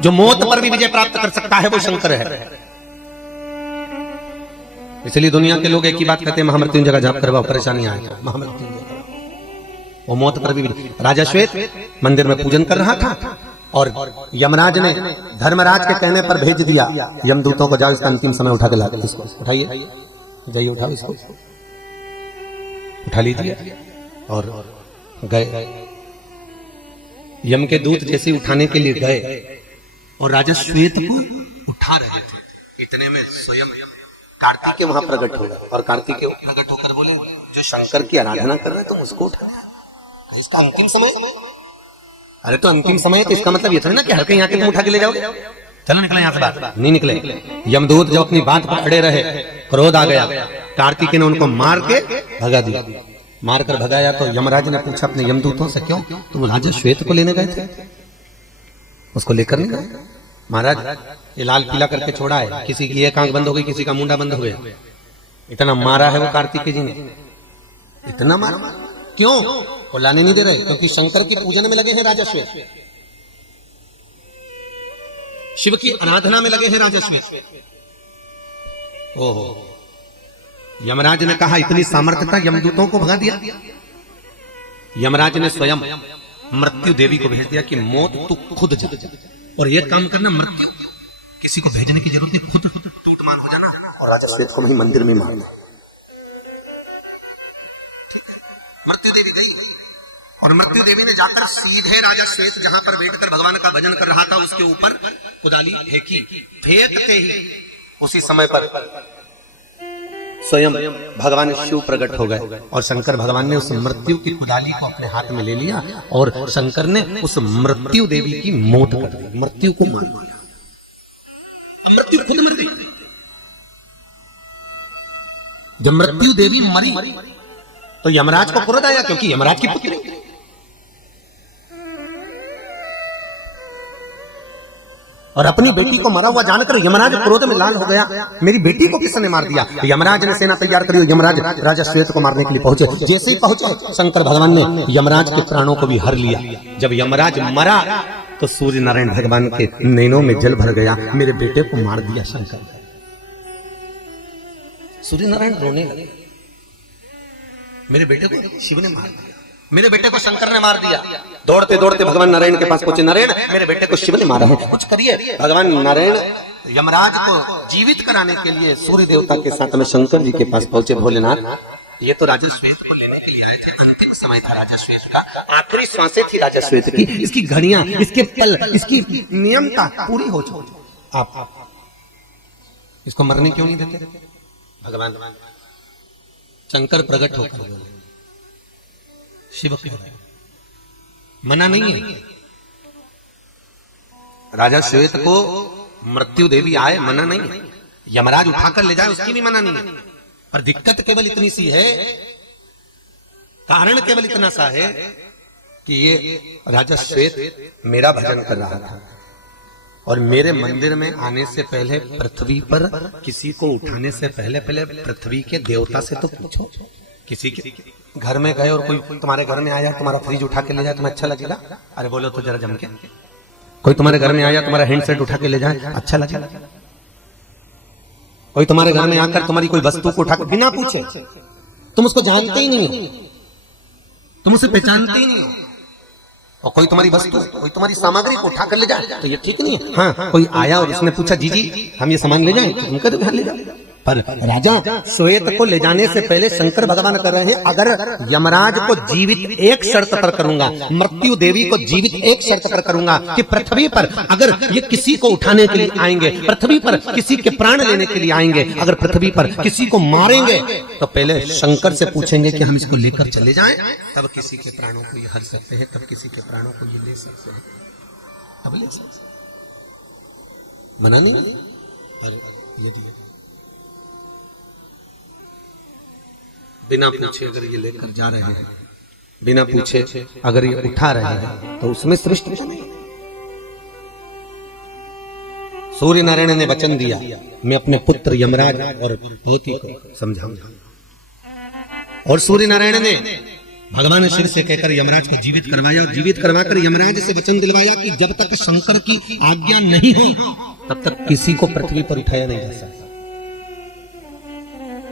जो मौत पर भी विजय प्राप्त कर सकता है वो शंकर है। इसलिए दुनिया के लोग एक ही बात कहते हैं, महामृत्युंजय का जाप करवाओ परेशानी आएगा। महामृत्युंजय वो मौत पर भी राजा श्वेत मंदिर में पूजन कर रहा था और यमराज ने धर्मराज के कहने पर भेज दिया यमदूतों को, जाओ इसका अंतिम समय उठा के ला दो, इसको उठाइए, जाइए उठाओ इसको। उठा लीजिए और गए। यम के दूत जैसे उठाने के लिए गए और राजा श्वेत को उठा रहे थे, इतने में स्वयं कार्तिकेय वहां प्रकट हो गए और कार्तिकेय प्रकट होकर बोले, जो शंकर की आराधना कर रहे हैं तुम उसको उठाया, इसका अंतिम समय। अरे तो अंतिम समय तो इसका मतलब ये था ना कि हर कहीं आके तुम उठा के ले जाओगे। चलो निकले यहाँ से, बात नहीं निकले। यमदूत जब अपनी बात पर अड़े रहे, क्रोध आ गया, कार्तिकेय ने उनको मार के भगा दिया। मारकर भगाया तो यमराज ने पूछा अपने यमदूतों से, क्यों तुम राजा श्वेत को लेने गए थे, उसको लेकर नहीं गए? महाराज ये लाल पीला करके छोड़ा है, किसी की एक आंख बंद हो गई, किसी का मुंडा बंद हो गया। इतना मारा है वो कार्तिकेय जी ने, इतना मारा। क्यों? वो लाने नहीं दे रहे, क्योंकि शंकर की पूजन में लगे हैं राजा श्वेत, शिव की आराधना में लगे हैं राजा श्वेत। ओहो, यमराज ने कहा इतनी सामर्थ्यता, यमदूतों को भगा दिया। यमराज ने स्वयं मृत्यु देवी को भेज दिया कि मौत तू खुद जा, और ये काम करना, मृत्यु किसी को भेजने की जरूरत नहीं, खुद टूट मार हो जाना और राजा श्वेत को वहीं मंदिर में मारना। मृत्यु देवी गई और मृत्यु देवी ने जाकर सीधे राजा श्वेत जहां पर बैठकर भगवान का भजन कर रहा था उसके ऊपर कुदाली फेंकी। फेंकते ही उसी समय पर स्वयं भगवान शिव प्रकट हो गए और शंकर भगवान ने उस मृत्यु की कुदाली को अपने हाथ में ले लिया और शंकर ने उस मृत्यु देवी की मौत कर दी, मृत्यु को मार दिया। मृत्यु खुद मर गई। जब मृत्यु देवी मरी तो यमराज को क्रोध आया, क्योंकि यमराज की पुत्री। और अपनी बेटी को मरा हुआ जानकर यमराज क्रोध में लाल हो गया, मेरी बेटी को किसने मार दिया। यमराज ने सेना तैयार करी, यमराज राजा श्वेत को मारने के लिए पहुंचे। जैसे ही पहुंचे शंकर भगवान ने यमराज के प्राणों को भी हर लिया। जब यमराज मरा तो सूर्य नारायण भगवान के नैनों में जल भर गया, मेरे बेटे को मार दिया शंकर। सूर्य नारायण रोने लगे, मेरे बेटे को शिव ने मार दिया, मेरे बेटे को शंकर ने मार दिया। दौड़ते दौड़ते भगवान नारायण के पास पहुंचे, नारायण मेरे बेटे को शिव ने मारा है, कुछ करिए। भगवान नारायण यमराज को जीवित कराने के लिए सूर्य देवता के साथ में शंकर जी के पास पहुंचे। भोलेनाथ ये तो राजा श्वेत को लेने के लिए आए थे, अंतिम समय था राजा श्वेत का, आखिरी सांसें थी राजा श्वेत की, इसकी घड़ियां, इसके पल, इसकी नियमता पूरी हो चुकी, आप इसको मरने क्यों नहीं देते? भगवान शंकर प्रकट होकर बोले, शिव मना नहीं है। राजा श्वेत को मृत्यु देवी आए, मना नहीं है। यमराज उठाकर ले जाए उसकी भी मना नहीं है। पर दिक्कत केवल इतनी सी है, कारण केवल इतना सा है कि ये राजा श्वेत मेरा भजन कर रहा था और मेरे मंदिर में आने से पहले, पृथ्वी पर किसी को उठाने से पहले पृथ्वी के देवता से तो पूछो। किसी के घर में गए और कोई तुम्हारे घर में आया, तुम्हारा फ्रिज उठा के ले जाए, तुम्हें अच्छा लगेगा? अरे बोलो तो जरा जम के। कोई तुम्हारे घर में आया, तुम्हारा हैंडसेट उठा के ले जाए, अच्छा लगेगा? कोई तुम्हारे घर में आकर तुम्हारी कोई वस्तु को उठा के बिना पूछे, तुम उसको जानते ही नहीं हो, तुम उसे पहचानते ही नहीं हो, और कोई तुम्हारी वस्तु, कोई तुम्हारी सामग्री को उठा कर ले जाए तो ये ठीक नहीं है। हाँ, कोई आया और उसने पूछा, जी हम ये सामान ले जाएं, तुम कह दो ले जाओ। पर राजा श्वेत को ले जाने से पहले शंकर भगवान कर रहे हैं, अगर यमराज को जीवित एक शर्त पर करूंगा, मृत्यु देवी को जीवित एक शर्त पर करूंगा कि पृथ्वी पर अगर ये किसी को उठाने के लिए आएंगे, पृथ्वी पर किसी के प्राण लेने के लिए आएंगे, अगर पृथ्वी पर किसी को मारेंगे तो पहले शंकर से पूछेंगे कि हम इसको लेकर चले जाएं, तब किसी के प्राणों को ये हर सकते हैं, तब किसी के प्राणों को ये ले सकते हैं, तब ले सकते। मना नहीं, यदि बिना पूछे अगर ये लेकर जा रहे हैं, बिना पूछे अगर ये उठा रहे हैं, तो उसमें सृष्टि चलेगी। सूर्य नारायण ने वचन दिया, मैं अपने पुत्र यमराज और भूति को समझाऊंगा। और सूर्य नारायण ने भगवान ने शिव से कहकर यमराज को जीवित करवाया और जीवित करवाकर यमराज से वचन दिलवाया कि जब तक शंकर की आज्ञा नहीं हो तब तक किसी को पृथ्वी पर उठाया नहीं जा सकता।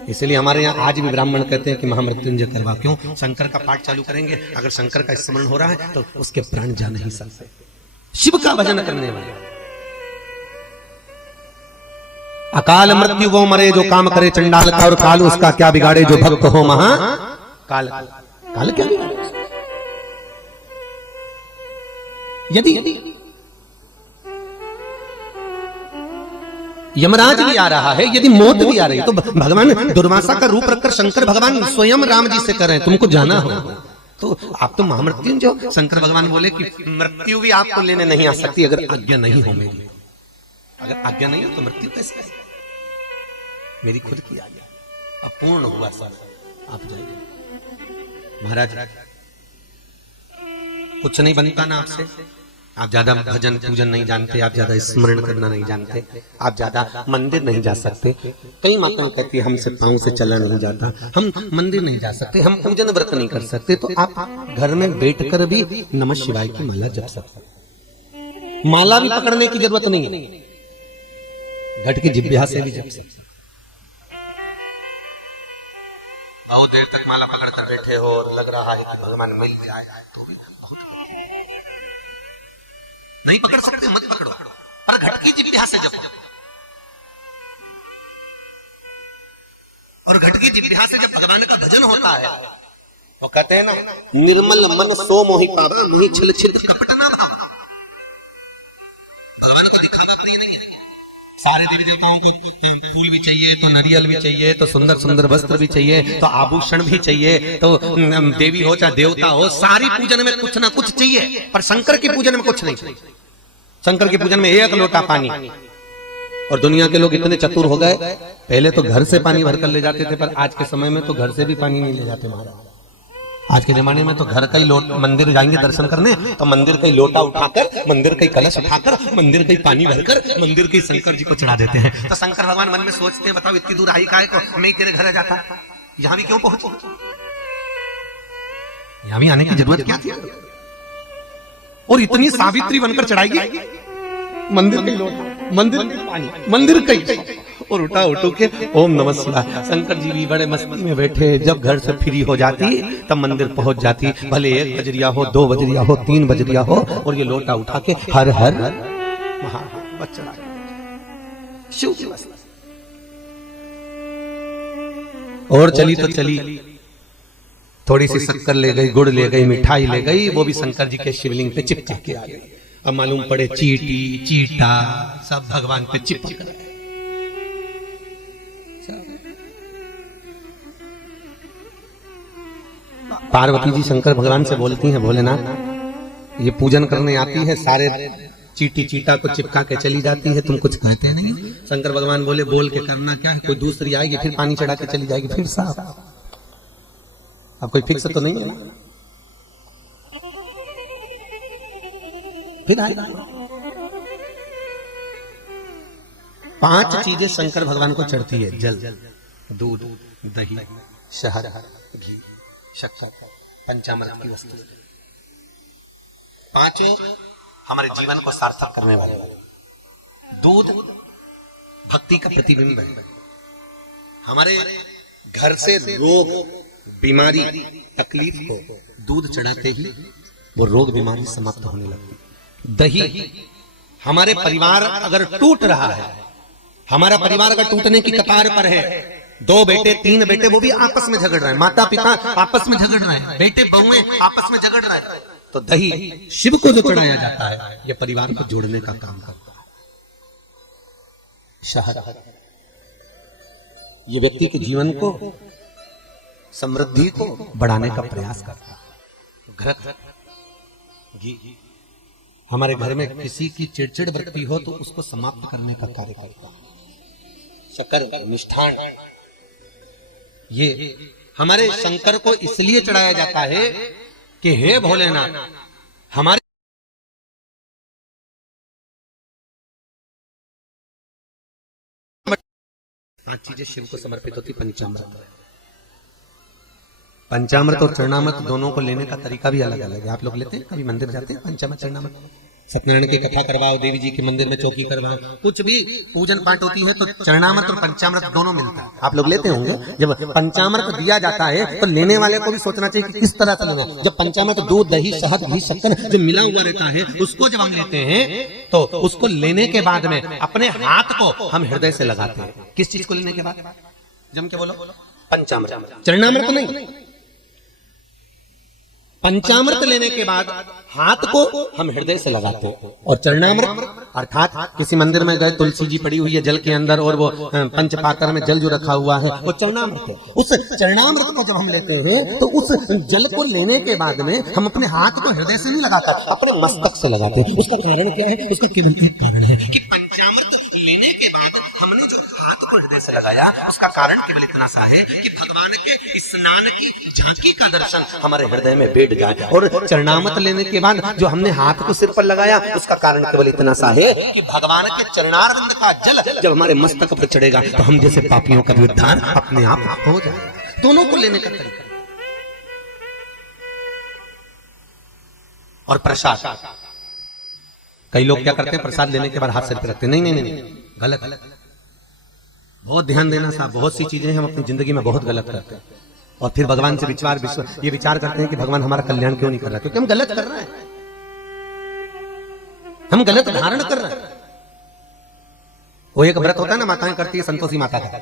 इसलिए हमारे यहाँ आज भी ब्राह्मण कहते हैं कि महामृत्युंजय करवा। क्यों? शंकर का पाठ चालू करेंगे, अगर शंकर का स्मरण हो रहा है तो उसके प्राण जा नहीं सकते। शिव का भजन करने वाले अकाल मृत्यु वो मरे जो काम करे चंडाल का, और काल उसका क्या बिगाड़े जो भक्त हो महा काल। काल क्या बिगाड़े? यदि यमराज भी आ रहा है, यदि मौत भी आ रही है, तो भगवान दुर्वासा का रूप रखकर शंकर भगवान स्वयं राम जी से कर रहे हैं तुमको जाना हो। तो आप तो महामृत्युंजय। शंकर भगवान बोले कि मृत्यु भी आपको लेने नहीं आ सकती अगर आज्ञा नहीं हो मेरी। अगर आज्ञा नहीं हो तो मृत्यु कैसे? मेरी खुद की आज्ञा। अब पूर्ण हुआ सब, आप जाइए। महाराज कुछ नहीं बनता ना आपसे। आप ज्यादा भजन पूजन नहीं जानते, आप ज्यादा स्मरण करना नहीं जानते, आप ज्यादा मंदिर नहीं जा सकते। कई माताएं कहती है हमसे पांव से चला नहीं जाता, हम मंदिर नहीं जा सकते, हम पूजन व्रत नहीं कर सकते। तो आप घर में बैठकर भी नमः शिवाय की माला जप सकते। माला भी पकड़ने की जरूरत नहीं है, घट की जिह्वा से भी जप सकते। बहुत देर तक माला पकड़कर बैठे हो और लग रहा है कि भगवान मिल जाए तो भी बहुत नहीं पकड़ सकते, मत पकड़ो, पर घट की जिह्वा से जपो। और घट की जिह्वा से जब भगवान का भजन होता है तो कहते हैं ना, निर्मल मन सो मोहि पावा मोहि छल छिद्र कपट ना बनाओ। भगवान को दिखाना तो ये नहीं है। सारे देवी देवताओं को फूल भी चाहिए, तो नारियल भी चाहिए, तो सुंदर सुंदर वस्त्र भी चाहिए, तो आभूषण भी चाहिए, तो देवी हो चाहे देवता हो, सारी पूजन में कुछ ना कुछ चाहिए। पर शंकर की पूजन में कुछ नहीं। शंकर की पूजन में एक लोटा पानी। और दुनिया के लोग इतने चतुर हो गए, पहले तो घर से पानी भरकर ले जाते थे, पर आज के समय में तो घर से भी पानी नहीं ले जाते महाराज। आज के जमाने में तो घर का ही लोटा, मंदिर जाएंगे दर्शन करने तो मंदिर का ही लोटा उठाकर, मंदिर का ही कलश उठाकर, मंदिर का ही पानी भरकर मंदिर के शंकर जी को चढ़ा देते हैं। तो शंकर भगवान मन में सोचते हैं, बताओ इतनी दूर आई काहे को, मैं तेरे घर जाता, यहां भी क्यों पहुंचू, यहां भी आने की जरूरत क्या थी? और इतनी सावित्री बनकर चढ़ाई मंदिर का लोटा, मंदिर का पानी, मंदिर का ही, और उठा उठो के ओम नमः शिवाय। शंकर जी भी बड़े मस्ती में बैठे। जब घर से फ्री हो जाती तब मंदिर पहुंच जाती, भले 1 बजरिया हो, 2 बजरिया हो, 3 बजरिया हो, और ये लोटा उठा के हर हर बच्चा शिव की वस्ती। और चली तो चली, थोड़ी सी शक्कर ले गई, गुड़ ले गई, मिठाई ले गई, वो भी शंकर जी के शिवलिंग पे चिपका के आ गई। अब मालूम पड़े चीटी चीटा सब भगवान पे चिपक गए। पार्वती जी शंकर भगवान से बोलती हैं, भोलेनाथ ये पूजन करने आती है, सारे चीटी चीटा को चिपका के चली जाती है, तुम कुछ कहते नहीं। शंकर भगवान बोले बोल के करना क्या है, कोई दूसरी आएगी फिर पानी चढ़ा के चली जाएगी, फिर साफ। अब कोई फिक्स तो नहीं है, फिर आएगा। 5 चीजें शंकर भगवान को चढ़ती है, जल, दूध, दही, शहद, घी, शक्कर, पंचामृत की वस्तु। 5 हमारे जीवन को सार्थक करने वाले। दूध भक्ति का प्रतिबिंब है। हमारे घर से रोग, बीमारी, तकलीफ को दूध चढ़ाते ही वो रोग बीमारी समाप्त होने लगती। दही, हमारे परिवार अगर टूट रहा है, हमारा परिवार अगर टूटने की कतार पर है, 2 बेटे 3 बेटे वो भी आपस में झगड़ रहे हैं, माता पिता आपस में झगड़ रहे हैं, बेटे बहुएं आपस में झगड़ रहे हैं, तो दही शिव को जो चढ़ाया जाता है ये परिवार को जोड़ने का काम करता है। शहद ये व्यक्ति के जीवन को, समृद्धि को बढ़ाने का प्रयास करता है। घृत, घी हमारे घर में किसी की चिड़चिड़ वृत्ति हो तो उसको समाप्त करने का कार्य करता है। शक्कर, मिष्ठान, ये हमारे शंकर को इसलिए चढ़ाया जाता है कि हे भोलेनाथ, हमारे 5 चीजें शिव को समर्पित होती। पंचामृत, पंचामृत और चरणामृत दोनों को लेने का तरीका भी अलग अलग है। आप लोग लेते हैं, कभी मंदिर जाते हैं पंचामृत चरणामृत, सत्यनारायण की कथा करवाओ, देवी जी के मंदिर में चौकी करवाओ, कुछ भी पूजन पाठ होती है तो चरणामृत और पंचामृत दोनों मिलता है। आप लोग लेते होंगे। जब पंचामृत दिया जाता है तो लेने वाले को भी सोचना चाहिए कि किस तरह से लेना है। जब पंचामृत दूध, दही, शहद, घी, शक्कर जो मिला हुआ रहता है उसको जब हम लेते हैं तो उसको लेने के बाद में अपने हाथ को हम हृदय से लगाते हैं। किस चीज को लेने के बाद? जम के बोलो। पंचामृत, चरणामृत नहीं। पंचामृत लेने के बाद हाथ को हम हृदय से लगाते हैं। और चरणामृत अर्थात किसी मंदिर में गए, तुलसी जी पड़ी हुई है जल के अंदर और वो पंचपात्र में जल जो रखा हुआ है वो चरणामृत है। उस चरणामृत को जब हम लेते हैं तो उस जल को लेने के बाद में हम अपने हाथ को हृदय से नहीं लगाते, अपने मस्तक से लगाते हैं। उसका कारण क्या है? उसका केवल एक कारण है कि पंचामृत लेने के बाद हमने जो हाथ को हृदय से लगाया उसका कारण केवल इतना सा है कि भगवान के स्नान की झांकी का दर्शन हमारे हृदय में बैठ जाए। और चरणामृत लेने के बाद जो हमने हाथ को सिर पर लगाया उसका कारण केवल इतना सा है कि भगवान के चरणारविंद का जल जब हमारे मस्तक पर चढ़ेगा तो हम जैसे पापियों का भी उद्धार अपने आप हो जाएगा। दोनों को लेने का तरीका। और प्रसाद, कई लोग क्या करते हैं, प्रसाद लेने के बाद हाथ सिर पर रखते हैं। नहीं नहीं नहीं, गलत। बहुत ध्यान देना साहब, बहुत सी चीजें हम अपनी जिंदगी में बहुत गलत करते हैं और फिर भगवान से ये विचार करते हैं कि भगवान हमारा कल्याण क्यों नहीं कर रहा, क्योंकि हम गलत कर रहे हैं, हम गलत धारण कर रहे हैं। वो एक व्रत होता है ना, माताएं करती है, संतोषी माता का,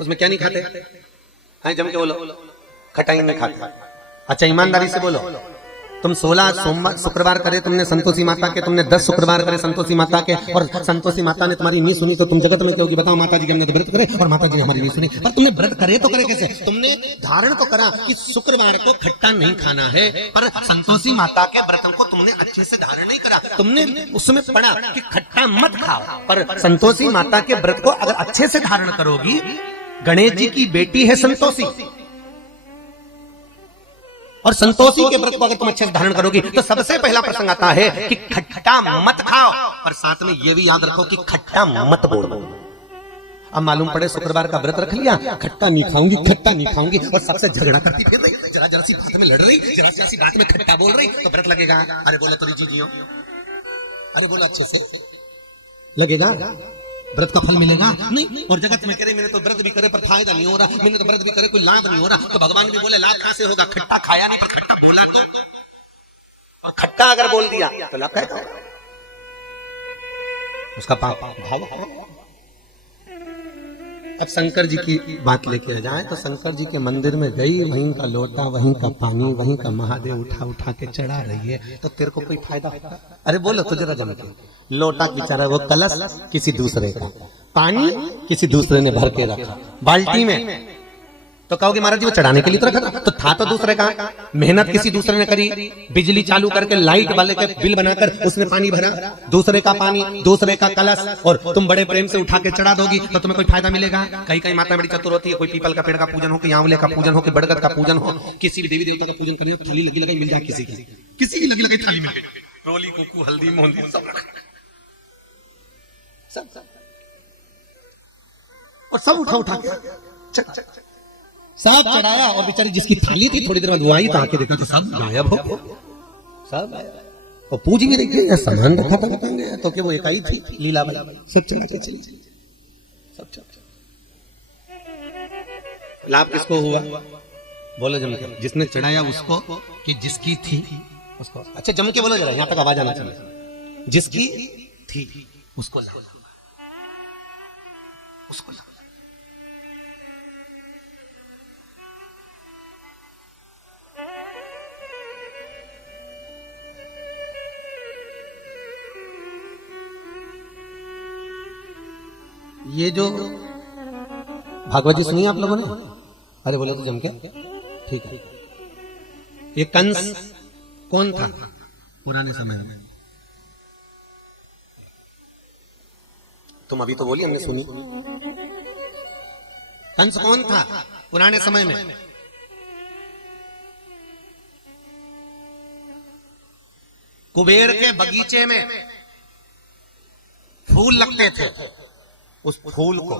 उसमें क्या नहीं खाते? जम के बोलो, खटाई नहीं खाते। अच्छा ईमानदारी से बोलो, तुम 16 सोमवार शुक्रवार करे तुमने संतोषी माता के, तुमने 10 शुक्रवार करे संतोषी माता के, और संतोषी माता ने तुम्हारी नहीं सुनी तो तुम जगत में कहोगी बताओ माता जी के हमने तो व्रत करे और माता जी ने हमारी नहीं सुनी। पर तुमने व्रत करे तो करे कैसे? तुमने धारण तो करा कि शुक्रवार को खट्टा नहीं खाना है, पर संतोषी माता के व्रत को तुमने अच्छे से धारण नहीं करा। तुमने उसमें पढ़ा कि खट्टा मत खाओ, पर संतोषी माता के व्रत को अगर अच्छे से धारण करोगी, गणेश जी की बेटी है संतोषी, और संतोषी के व्रत को अगर तुम अच्छे से धारण करोगी तो सबसे पहला प्रसंग आता है कि खट्टा मत खाओ, पर साथ में यह भी याद रखो कि खट्टा मत बोलो। अब मालूम पड़े शुक्रवार का व्रत रख लिया, खट्टा नहीं खाऊंगी, खट्टा नहीं खाऊंगी, और सबसे झगड़ा करती फिर रही, जरा जरा सी बात में लड़ रही, जरा जरा सी बात में खट्टा बोल रही, तो व्रत लगेगा? अरे बोलो तो जी, अरे बोलो अच्छे से, लगेगा? व्रत का फल मिलेगा? नहीं। और जगत में करे मैंने तो व्रत भी करे पर फायदा नहीं हो रहा, मैंने तो व्रत भी करे कोई लाभ नहीं हो रहा, तो भगवान भी बोले लाभ कहां से होगा? खट्टा खाया नहीं पर खट्टा बोला तो, खट्टा अगर बोल दिया तो लाभ क्या होगा? उसका पाप भाव। अब शंकर जी की बात लेके आ जाए तो शंकर जी के मंदिर में गई, वहीं का लोटा, वहीं का पानी, वहीं का महादेव उठा उठा के चढ़ा रही है, तो तेरे को कोई फायदा होगा? अरे बोलो तो जरा जम के। लोटा बेचारा वो कलश किसी दूसरे का, पानी किसी दूसरे ने भर के रखा बाल्टी में, तो कहोगे महाराज जी वो चढ़ाने के लिए तो रखा था तो दूसरे का, मेहनत किसी दूसरे ने करी, बिजली चालू करके लाइट वाले के बिल बनाकर उसने पानी भरा, दूसरे का पानी, दूसरे का कलश, और तुम बड़े प्रेम से उठा के चढ़ा दोगी तो तुम्हें कोई फायदा मिलेगा? कई कई माता बड़ी चतुर होती है, कोई पीपल का पेड़ का पूजन हो, कि आंवले का पूजन हो, कि बरगद का पूजन हो, किसी भी देवी देवता का पूजन करिए, थाली लगी लगाई मिल जाए, किसी की लगी लगाई थाली मिल गई, रोली कुकू हल्दी मोहंदी सब और सब उठा के सब चढ़ाया, और बेचारी जिसकी थाली थी थोड़ी देर बाद वो आई तो आके देखा तो सब गायब हो, सब और पूछ भी रही है सामान रखा था बताएंगे तो कि वो एक आई थी लीला भाई, सब चढ़ा के चली, सब चढ़ा। लाभ किसको हुआ? बोलो जम के, जिसने चढ़ाया उसको कि जिसकी थी उसको? अच्छा जम के बोलो जरा, यहां तक आवाज आना चाहिए। जिसकी थी उसको लाभ, उसको लाभ। ये जो भागवत जी सुनी आप लोगों ने? अरे बोलो तो जम के, ठीक है। ये कंस कौन था पुराने समय में? तुम अभी तो बोली, हमने सुनी। कंस कौन था पुराने समय में? कुबेर के बगीचे में फूल लगते थे, उस फूल को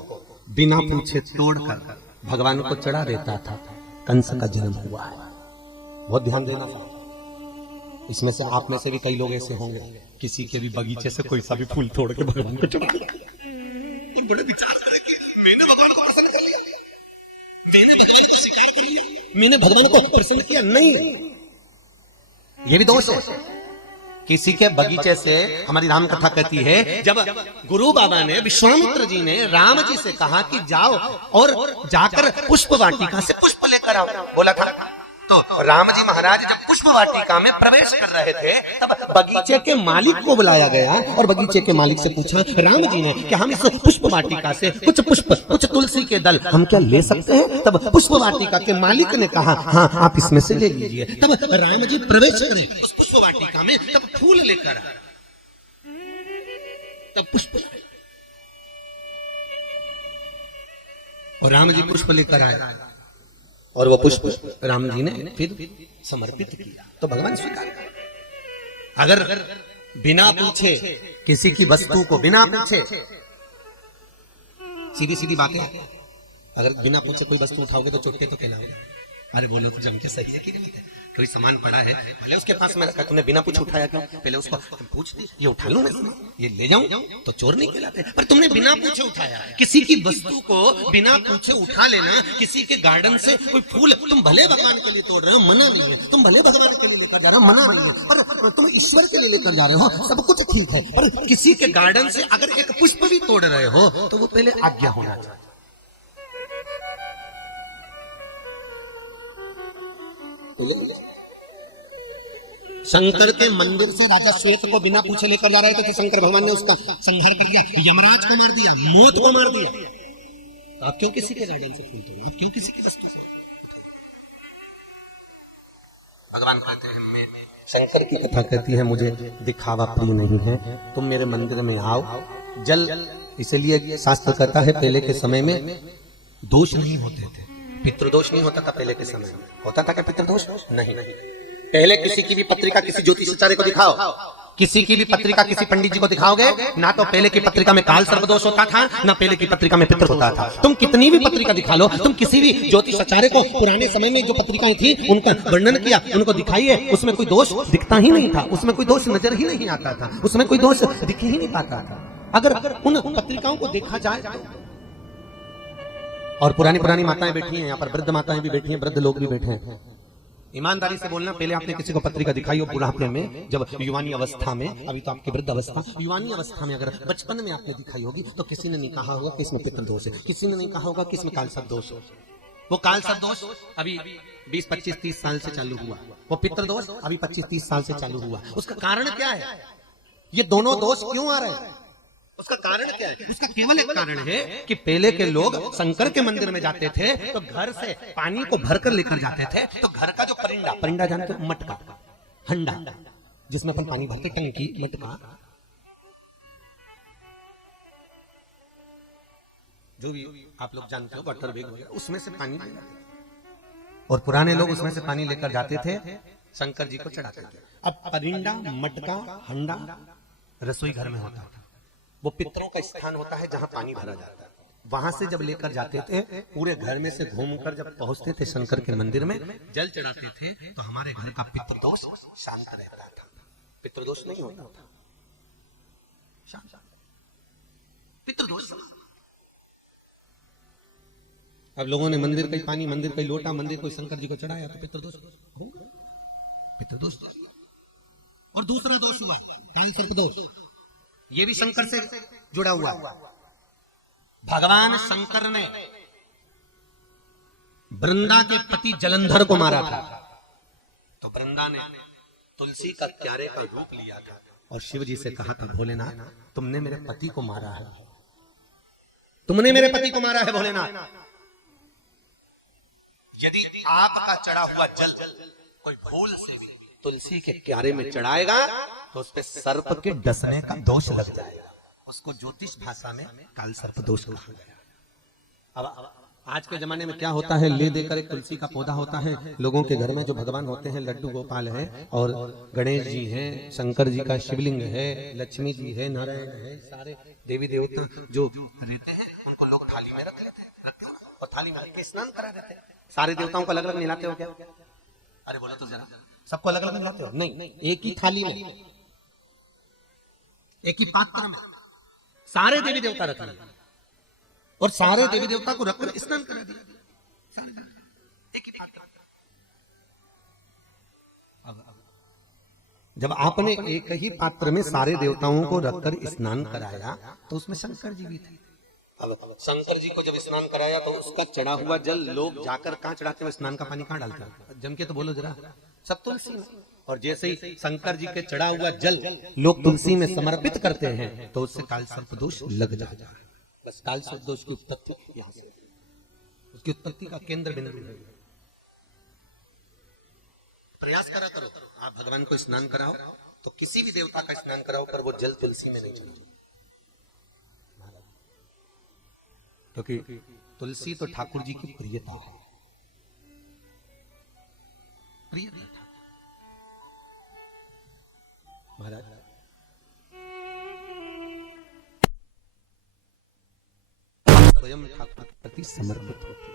बिना पूछे तोड़कर भगवान को चढ़ा देता था, कंस का जन्म हुआ है। बहुत ध्यान देना। इसमें से आप में से भी कई लोग ऐसे होंगे, किसी के भी बगीचे से कोई सा भी फूल तोड़ के भगवान को चढ़ा दिया। बड़े विचार करके मैंने भगवान को प्रसन्न कर लिया, मैंने भगवान को प्रसन्न किया। नहीं, ये भी दोष है। किसी के बगीचे से, हमारी राम कथा कहती है, जब गुरु बाबा ने, विश्वामित्र जी ने राम जी से कहा कि जाओ और जाकर पुष्प वाटिका से पुष्प लेकर आओ, बोला था। तो राम जी महाराज जब पुष्प वाटिका में प्रवेश कर रहे थे, तब बगीचे के मालिक को बुलाया गया और बगीचे के मालिक से पूछा राम जी ने कि हम इस पुष्प वाटिका से कुछ पुष्प, कुछ तुलसी के दल हम क्या ले सकते हैं? तब पुष्प वाटिका के मालिक ने कहा हाँ, आप इसमें से ले लीजिए। तब राम जी प्रवेश करे उस पुष्प वाटिका में, तब फूल लेकर, तब पुष्प, और राम जी पुष्प लेकर आए और वो पुष्प राम जी ने फिर समर्पित किया। तो भगवान स्वीकार कर। अगर बिना पूछे किसी की वस्तु को, बिना पूछे, सीधी सीधी बातें, अगर बिना पूछे कोई वस्तु उठाओगे तो चुटके तो कहलाओगे। अरे बोलो तो जम के सही है कि नहीं? कोई सामान पड़ा है, पहले उसके पास में रखा, तुमने बिना पूछे उठाया क्यों? पहले उसको पूछ दी, ये उठा लूं मैं, ये ले जाऊं तो चोर नहीं कहलाते। पर तुमने बिना पूछे उठाया। किसी की वस्तु को बिना पूछे उठा लेना, किसी के गार्डन से कोई फूल, तुम भले भगवान के लिए तोड़ रहे हो, मना नहीं है, तुम भले भगवान के लिए लेकर जा रहे हो, मना नहीं है, पर तुम ईश्वर के लिए लेकर जा रहे हो, सब कुछ ठीक है। पर किसी के गार्डन से अगर एक पुष्प भी तोड़ रहे हो तो वो पहले आज्ञा होना चाहिए। शंकर के मंदिर से राजा श्वेत को बिना पूछे लेकर जा रहे थे, तो शंकर भगवान ने उसका संहार कर दिया, यमराज को मार दिया, मौत को मार दिया। तो आप क्यों किसी के गार्डन से फूल तोड़े? आप क्यों किसी की वस्तु से? भगवान कहते हैं, मैं, शंकर की कथा कहती है, मुझे दिखावा प्रिय नहीं है, तुम मेरे मंदिर में आओ। जल, इसलिए शास्त्र कहता है पहले के समय में दोष नहीं होते थे, पितृदोष नहीं होता था। पहले के समय में होता था क्या पितृदोष? नहीं। पहले किसी की भी पत्रिका किसी ज्योतिषाचार्य को दिखाओ, किसी की भी पत्रिका किसी पंडित जी को दिखाओगे ना, तो पहले की पत्रिका में काल सर्वदोष होता था, ना पहले की पत्रिका में पितृ होता था। तुम कितनी भी पत्रिका दिखा लो, तुम किसी भी ज्योतिषाचार्य को पुराने समय में जो पत्रिकाएं थी उनका वर्णन किया, उनको दिखाइए, उसमें कोई दोष दिखता ही नहीं था, उसमें कोई दोष नजर ही नहीं आता था, उसमें कोई दोष दिख ही नहीं पाता था। अगर उन पत्रिकाओं को देखा जाए तो, और पुरानी पुरानी माताएं बैठी हैं यहाँ पर, वृद्ध माताएं भी बैठी हैं, वृद्ध लोग भी बैठे हैं, ईमानदारी से बोलना, पहले आपने किसी को पत्रिका दिखाई हो बुढ़ापे में, जब युवानी अवस्था में, अभी तो आपकी वृद्ध अवस्था, युवानी अवस्था में, अगर बचपन में आपने दिखाई होगी तो किसी ने नहीं कहा होगा कि इसमें पितृदोष है, किसी ने नहीं कहा होगा कि इसमें कालसर्प दोष है। वो कालसर्प दोष अभी 20, 25, 30 साल से चालू हुआ, वो पितृदोष अभी 25, 30 साल से चालू हुआ। उसका कारण क्या है? ये दोनों दोष क्यों आ रहे हैं? उसका कारण क्या है? उसका केवल एक कारण है कि पहले के लोग शंकर के मंदिर में जाते थे तो घर से पानी को भरकर लेकर जाते थे, तो घर का जो परिंदा, परिंदा जानते हो, मटका, हंडा, जिसमें अपन पानी भरते, टंकी, मटका, जो भी आप लोग जानते हो, वाटर बैग वगैरह, उसमें से पानी ले जाते थे। और पुराने लोग उसमें से पानी लेकर जाते थे, शंकर जी को चढ़ाते थे। अब परिंदा, मटका, हंडा रसोई घर में होता था, वो पितरों का स्थान होता है जहां पानी भरा जाता है। वहां से जब लेकर जाते थे, पूरे घर में से घूमकर जब पहुंचते थे शंकर के मंदिर में, जल चढ़ाते थे, तो हमारे घर का पितृदोष शांत रहता था। पितृदोष नहीं होता था, शांत पितृदोष। अब लोगों ने मंदिर का पानी, मंदिर का लोटा, मंदिर को शंकर जी को चढ़ाया, तो पितृदोष, पितृदोष। और दूसरा दोष हुआ कालसर्प दोष, ये भी शंकर से जुड़ा हुआ है। भगवान शंकर ने वृंदा के पति जलंधर को मारा था, तो वृंदा ने तुलसी का क्यारे का रूप लिया था और शिव जी से कहा था, भोलेनाथ तुमने मेरे पति को मारा है, तुमने मेरे पति को मारा है भोलेनाथ, यदि आपका चढ़ा हुआ जल कोई भूल से भी तुलसी के क्यारे में चढ़ाएगा तो उस पे सर्प के डसने का दोष लग जाएगा। उसको ज्योतिष भाषा में काल सर्प दोष कहा गया। अब आज के जमाने में क्या होता है, ले देकर एक तुलसी का पौधा होता है, लोगों के घर में जो भगवान होते हैं, लड्डू गोपाल है और गणेश जी हैं, शंकर जी का शिवलिंग है, लक्ष्मी जी है, नारायण है, सारे देवी देवता जो रहते हैं उनको लोग थाली में रख लेते हैं और थाली में रख के स्नान करा देते हैं। सारे देवताओं को अलग अलग मिलाते हो क्या? अरे बोलो तो जरा, सबको अलग अलग मिलाते हो? नहीं, एक ही थाली में, एक ही पात्र में सारे देवी देवता रख लिए और सारे देवी देवता को रखकर स्नान करा दिया, सारे एक ही पात्र। जब आपने एक ही पात्र में सारे देवताओं को रखकर स्नान कराया तो उसमें शंकर जी भी थे। अब शंकर जी को जब स्नान कराया तो उसका चढ़ा हुआ जल लोग जाकर कहां चढ़ाते हैं? स्नान का पानी कहां डालते हैं? जम के तो बोलो जरा। सब तुलसी में। और जैसे ही शंकर जी के चढ़ा हुआ जल लोग तुलसी में समर्पित करते हैं तो उससे काल सर्प दोष लग जाता है। बस काल सर्प दोष की उत्पत्ति यहां से, उसकी उत्पत्ति का केंद्र बिंदु है। प्रयास करा करो, आप भगवान को स्नान कराओ तो किसी भी देवता का स्नान कराओ पर वो जल तुलसी में नहीं चले, क्योंकि तुलसी तो ठाकुर जी की प्रियता है, प्रियता महाराज। स्वयं ठाकुर के प्रति समर्पित होते